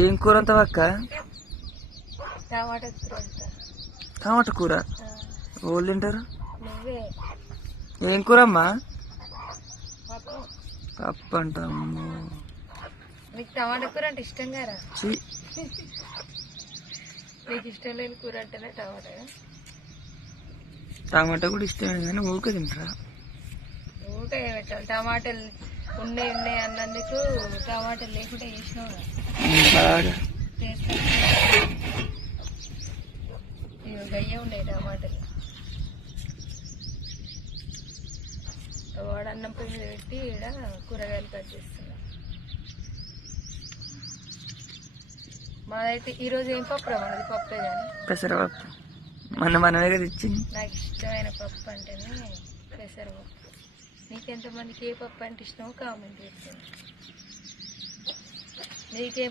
ఏం కూర అంత పక్క? టమాటా కూర. టమాటా కూర ఓళ్ళు తింటారు? నువ్వే. ఏం కూర అమ్మా? పప్పు. పప్పు అంటాము. నీకు టమాటా కూర అంటే ఇష్టం కదా? నీకు ఇష్టం లేని కూర అంటేనే టమాటా. టమాటా కూడా ఇష్టమే కానీ ఊకే తింటారా? ఊకే పెట్టాలి. టమాటాలు ఉన్నాయి అన్నందుకు టమాటాలు లేకుండా చేసినావు బాగా. ఇవి గయ్యే ఉన్నాయి టమాటాలు. వాడు అన్నం పొయ్యి మీద పెట్టి ఇక్కడ కూరగాయలు కట్ చేస్తున్నా. మాదైతే ఈరోజు ఏం పప్పు రా? మనది పప్పే కానీ పెసరపప్పు మనమే కదా ఇచ్చింది. నాకు ఇష్టమైన పప్పు అంటేనే పెసరపప్పు. నీకెంతమందికి ఏ పప్పు అంటే ఇష్టమో కామెంట్ చేస్తాను. నీకేం